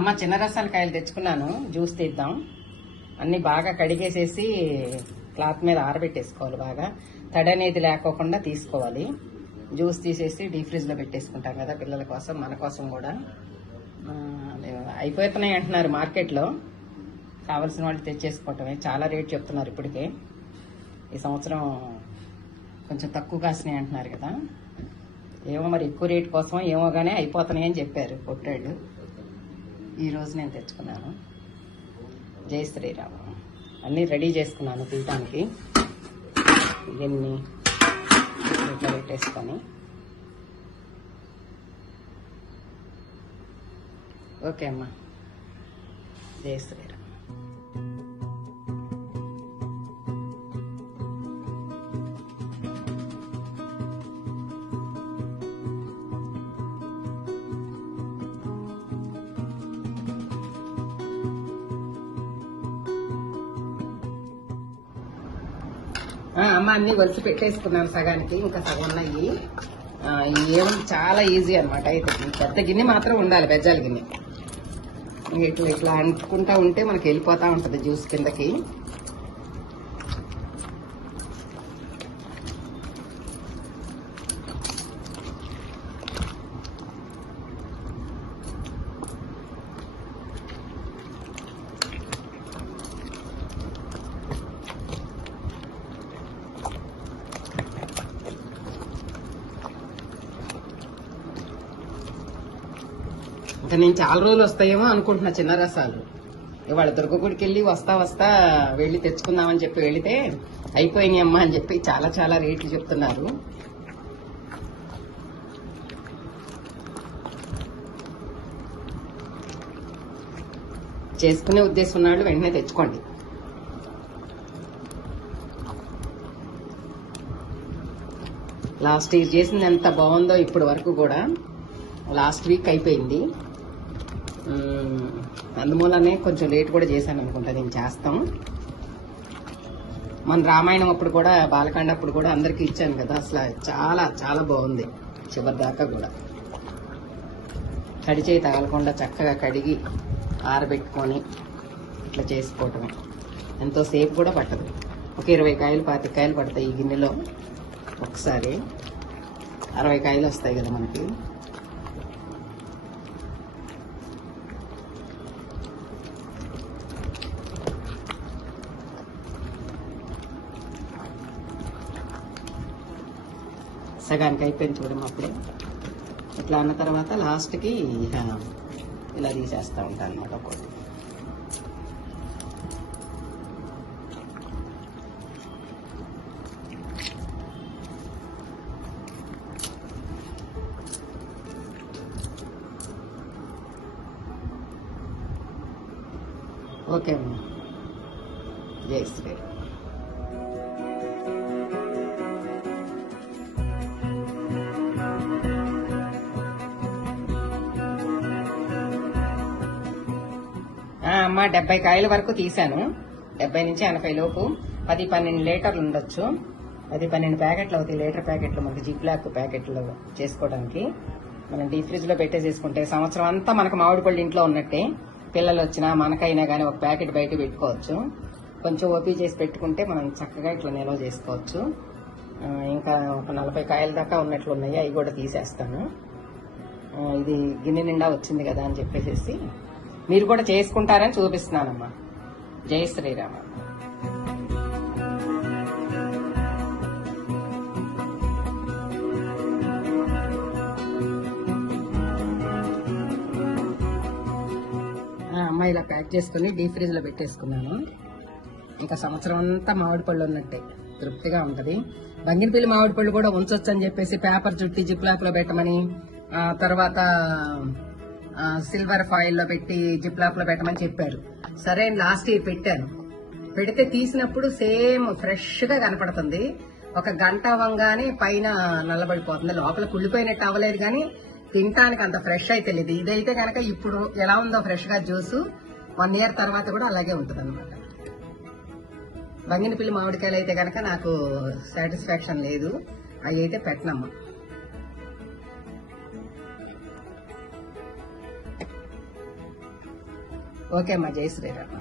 అమ్మ చిన్న రసాల కాయలు తెచ్చుకున్నాను. జ్యూస్ తీద్దాం. అన్ని బాగా కడిగేసేసి క్లాత్ మీద ఆరబెట్టేసుకోవాలి బాగా. తడి అనేది లేకోకుండా తీసుకోవాలి. జ్యూస్ తీసేసి డీ ఫ్రిడ్జ్లో పెట్టేసుకుంటాం కదా పిల్లల కోసం మన కోసం కూడా. అయిపోతున్నాయి అంటున్నారు మార్కెట్లో. కావలసిన వాళ్ళు తెచ్చేసుకోవటమే. చాలా రేట్ చెప్తున్నారు ఇప్పటికే. ఈ సంవత్సరం కొంచెం తక్కువ కాసినాయి అంటున్నారు కదా. ఏమో మరి ఎక్కువ రేట్ కోసం ఏమో అయిపోతున్నాయని అయిపోతున్నాయి అని చెప్పారు కొట్టాడు. ఈరోజు నేను తెచ్చుకున్నాను. జై శ్రీరామ్. అన్నీ రెడీ చేసుకున్నాను తీయటానికి ఇవన్నీ పెట్టేసుకొని. ఓకే అమ్మా. జై శ్రీరామ్. అమ్మ అన్ని వలిసి పెట్టేసుకున్నాను సగానికి ఇంకా సగం ఉన్నాయి. ఏమి చాలా ఈజీ అనమాట అయితే. పెద్ద గిన్నె మాత్రం ఉండాలి బెజ్జాల గిన్నె. ఇట్లా ఇట్లా అంటుకుంటా ఉంటే మనకి వెళ్ళిపోతూ ఉంటుంది జ్యూస్ కిందకి. నేను చాలా రోజులు వస్తాయేమో అనుకుంటున్నా చిన్న రసాలు. ఇవాళ దుర్గగుడికి వెళ్ళి వస్తా వస్తా వెళ్ళి తెచ్చుకుందామని చెప్పి వెళితే అయిపోయినాయి అమ్మా అని చెప్పి చాలా చాలా రేట్లు చెప్తున్నారు. చేసుకునే ఉద్దేశం ఉన్నాడు వెంటనే తెచ్చుకోండి. లాస్ట్ ఇయర్ చేసింది ఎంత బాగుందో ఇప్పటి వరకు కూడా లాస్ట్ వీక్ అయిపోయింది. అందుమూలనే అందువల్లనే కొంచెం లేట్ కూడా చేశాను అనుకుంటా నేను చేస్తాం. మన రామాయణం అప్పుడు కూడా బాలకాండ అప్పుడు కూడా అందరికీ ఇచ్చాను కదా అసలు చాలా చాలా బాగుంది. చివరిదాకా కూడా. కడిచేయి తగలకుండా చక్కగా కడిగి ఆరబెట్టుకొని ఇట్లా చేసుకోవటమే ఎంతో సేపు కూడా పట్టదు. ఒక ఇరవై కాయలు పాతిక కాయలు పడతాయి ఈ గిన్నెలో. ఒకసారి అరవై కాయలు వస్తాయి కదా మనకి. సగానికి అయిపోయింది చూడము అప్పుడే. ఇట్లా అన్న తర్వాత లాస్ట్కి ఇలా తీసేస్తూ ఉంటాను అనమాట ఒకటి ఓకే అమ్మా. జై శ్రీరామ్ అమ్మ డెబ్బై కాయల వరకు తీశాను. డెబ్బై నుంచి ఎనభై లోపు పది పన్నెండు లీటర్లు ఉండొచ్చు. పది పన్నెండు ప్యాకెట్లు అవుతాయి. లీటర్ ప్యాకెట్లు మనకి జిప్లాక్ ప్యాకెట్లు చేసుకోవడానికి. మనం డీప్ ఫ్రిడ్జ్లో పెట్టేసేసుకుంటే సంవత్సరం అంతా మనకు మామిడి పళ్ళు ఇంట్లో ఉన్నట్టే. పిల్లలు వచ్చినా మనకైనా కానీ ఒక ప్యాకెట్ బయట పెట్టుకోవచ్చు. కొంచెం ఓపీ చేసి పెట్టుకుంటే మనం చక్కగా ఇట్లా నిల్వ చేసుకోవచ్చు. ఇంకా ఒక నలభై కాయల దాకా ఉన్నట్లు ఉన్నాయి. అవి కూడా తీసేస్తాను. ఇది గిన్నె నిండా వచ్చింది కదా అని చెప్పేసి మీరు కూడా చేసుకుంటారని చూపిస్తున్నానమ్మా. జై శ్రీరామ. అమ్మ ఇలా ప్యాక్ చేసుకుని డీప్ ఫ్రిడ్జ్లో పెట్టేసుకున్నాను. ఇంకా సంవత్సరం అంతా మామిడి పళ్ళు ఉన్నట్టే. తృప్తిగా ఉంటది. బంగినపల్లి మామిడి పళ్ళు కూడా ఉంచొచ్చు అని చెప్పేసి పేపర్ చుట్టి జిప్లాక్లో పెట్టమని తర్వాత సిల్వర్ ఫాయిల్లో పెట్టి జిప్లాప్లో పెట్టమని చెప్పారు. సరే లాస్ట్ ఇయర్ పెట్టాను. పెడితే తీసినప్పుడు సేమ్ ఫ్రెష్గా కనపడుతుంది. ఒక గంట అవ్వగానే పైన నల్లబడిపోతుంది. లోపల కుళ్ళిపోయినట్టు అవ్వలేదు కానీ తినటానికి అంత ఫ్రెష్ అయితే లేదు ఇదైతే కనుక ఇప్పుడు ఎలా ఉందో ఫ్రెష్గా జ్యూస్ వన్ ఇయర్ తర్వాత కూడా అలాగే ఉంటుంది అనమాట బంగినపిల్లి మామిడికాయలు అయితే కనుక నాకు సాటిస్ఫాక్షన్ లేదు. అవి అయితే పెట్టనమ్మా. ఓకే అమ్మా జై శ్రీరామ్